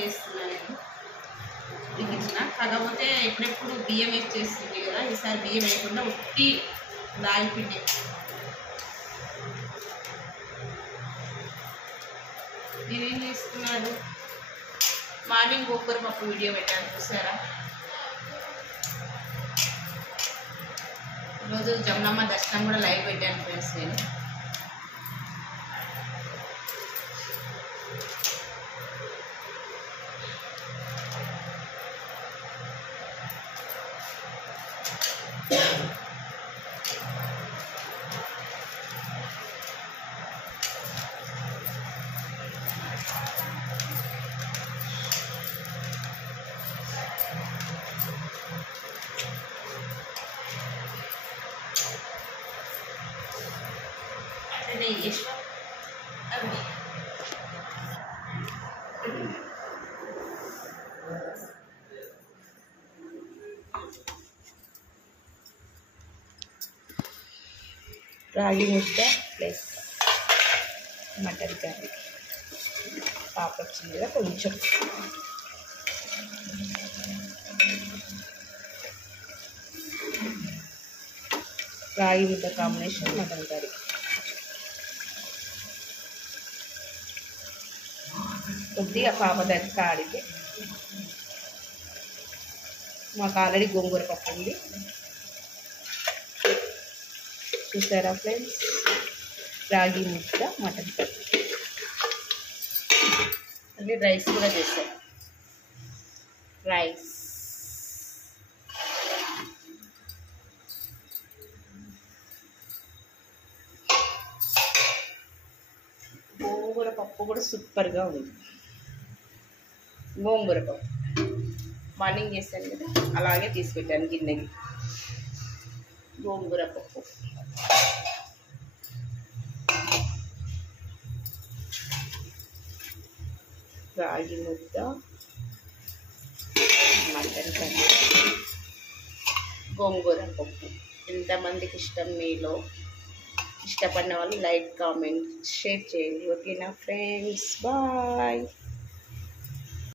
చేస్తున్నా నేను ఉడికించిన. కాకపోతే ఎప్పుడెప్పుడు బియ్యం వేసి చేస్తుంది కదా, ఈసారి బియ్యం వేయకుండా ఉట్టి రాగి పిండి. నేనేం చేస్తున్నాడు, మార్నింగ్ గోంగూర పప్పు వీడియో పెట్టాను చూసారా. ఈరోజు జమునమ్మ దర్శనం కూడా లైవ్ పెట్టాను ఫ్రెండ్స్ నేను. రాగి ముద్ద ప్లస్ మటన్ కర్రీ, పాపొచ్చింది కదా కొంచెం. రాగి ముద్ద కాంబినేషన్ మటన్ కర్రీ. కొద్దిగా పాప దగ్గర ఆడితే మాకు ఆల్రెడీ గోంగూర పప్పు ఉంది చూసారా ఫ్రెండ్స్. రాగి ముద్ద మటన్ కర్రీ. మళ్ళీ రైస్ కూడా చేసాం. రైస్ గోంగూర పప్పు కూడా సూపర్గా ఉంది. గోంగూర పప్పు మార్నింగ్ చేశాను కదా, అలాగే తీసుకెట్టాను గిన్నెకి. గోంగూర పప్పు, రాగి ముద్ద, మటన్ కర్రీ, గోంగూర పప్పు. ఎంతమందికి ఇష్టం మీలో? ఇష్టపడిన వాళ్ళు లైక్, కామెంట్, షేర్ చేయండి. ఓకేనా ఫ్రెండ్స్, బాయ్.